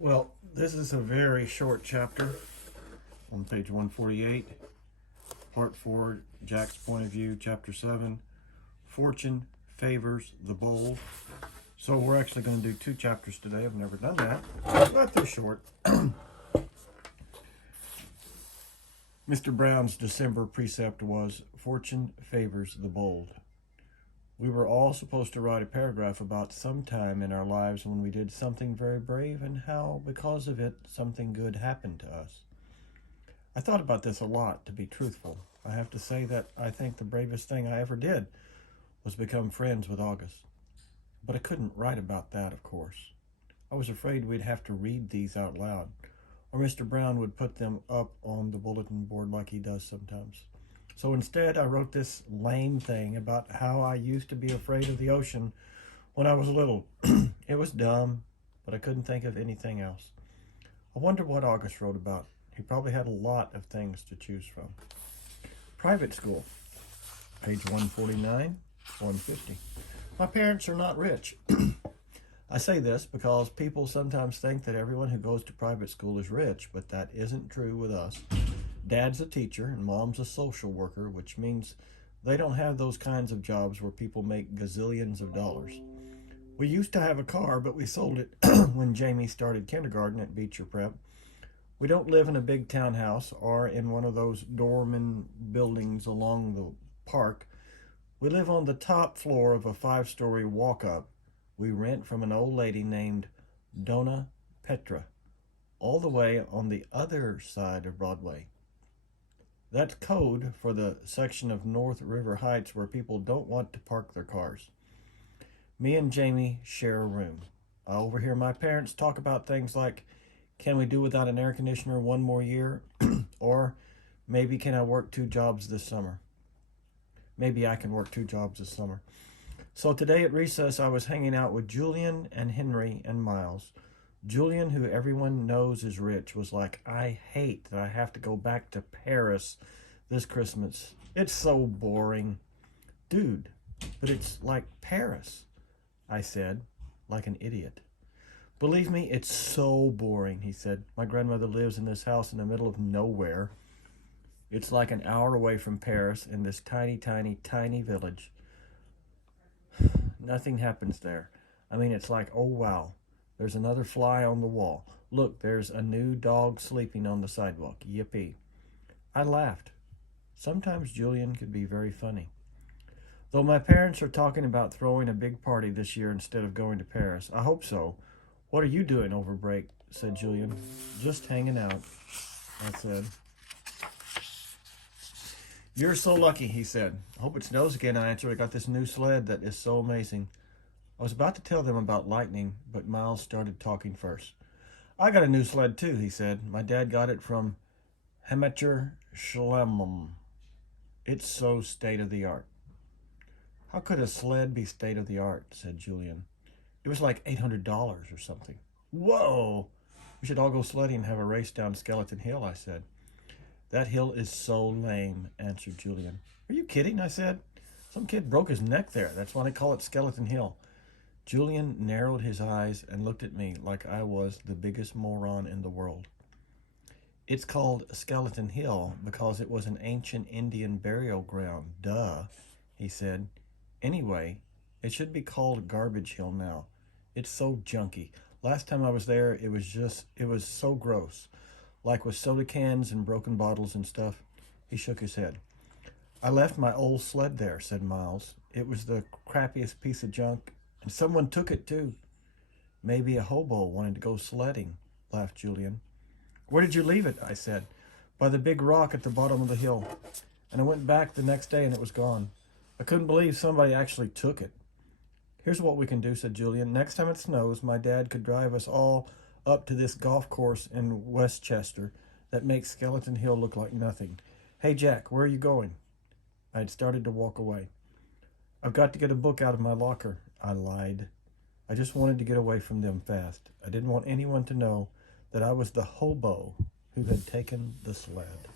Well, this is a very short chapter on page 148, part 4, Jack's point of view, chapter 7, Fortune favors the bold. So we're actually going to do 2 chapters today. I've never done that, but they're short. Mr. Brown's December precept was, Fortune favors the bold. We were all supposed to write a paragraph about some time in our lives when we did something very brave and how, because of it, something good happened to us. I thought about this a lot, to be truthful. I have to say that I think the bravest thing I ever did was become friends with August. But I couldn't write about that, of course. I was afraid we'd have to read these out loud, or Mr. Brown would put them up on the bulletin board like he does sometimes. So instead, I wrote this lame thing about how I used to be afraid of the ocean when I was little. It was dumb, but I couldn't think of anything else. I wonder what August wrote about. He probably had a lot of things to choose from. Private school, page 149, 150. My parents are not rich. I say this because people sometimes think that everyone who goes to private school is rich, but that isn't true with us. Dad's a teacher and Mom's a social worker, which means they don't have those kinds of jobs where people make gazillions of dollars. We used to have a car, but we sold it when Jamie started kindergarten at Beecher Prep. We don't live in a big townhouse or in one of those doorman buildings along the park. We live on the top floor of a 5-story walk-up. We rent from an old lady named Donna Petra, all the way on the other side of Broadway. That's code for the section of North River Heights where people don't want to park their cars. Me and Jamie share a room. I overhear my parents talk about things like, can we do without an air conditioner one more year? Or maybe can I work 2 jobs this summer? Maybe I can work 2 jobs this summer. So today at recess, I was hanging out with Julian and Henry and Miles. Julian, who everyone knows is rich, was like, I hate that I have to go back to Paris this Christmas. It's so boring. Dude, but it's like Paris, I said, like an idiot. Believe me, it's so boring, he said. My grandmother lives in this house in the middle of nowhere. It's like an hour away from Paris in this tiny, tiny, tiny village. Nothing happens there. I mean, it's like, oh wow, there's another fly on the wall. Look, there's a new dog sleeping on the sidewalk. Yippee. I laughed. Sometimes Julian could be very funny. Though my parents are talking about throwing a big party this year instead of going to Paris. I hope so. What are you doing over break? Said Julian. Just hanging out, I said. You're so lucky, he said. I hope it snows again, I answered. I got this new sled that is so amazing. I was about to tell them about lightning, but Miles started talking first. I got a new sled too, he said. My dad got it from Hamacher Schlemmer. It's so state-of-the-art. How could a sled be state-of-the-art, said Julian. It was like $800 or something. Whoa! We should all go sledding and have a race down Skeleton Hill, I said. That hill is so lame, answered Julian. Are you kidding? I said. Some kid broke his neck there. That's why they call it Skeleton Hill. Julian narrowed his eyes and looked at me like I was the biggest moron in the world. It's called Skeleton Hill because it was an ancient Indian burial ground. Duh, he said. Anyway, it should be called Garbage Hill now. It's so junky. Last time I was there, it was so gross. Like with soda cans and broken bottles and stuff. He shook his head. I left my old sled there, said Miles. It was the crappiest piece of junk, and someone took it too. Maybe a hobo wanted to go sledding, laughed Julian. Where did you leave it? I said. By the big rock at the bottom of the hill. And I went back the next day and it was gone. I couldn't believe somebody actually took it. Here's what we can do, said Julian. Next time it snows, my dad could drive us all up to this golf course in Westchester that makes Skeleton Hill look like nothing. Hey, Jack, where are you going? I had started to walk away. I've got to get a book out of my locker, I lied. I just wanted to get away from them fast. I didn't want anyone to know that I was the hobo who had taken the sled.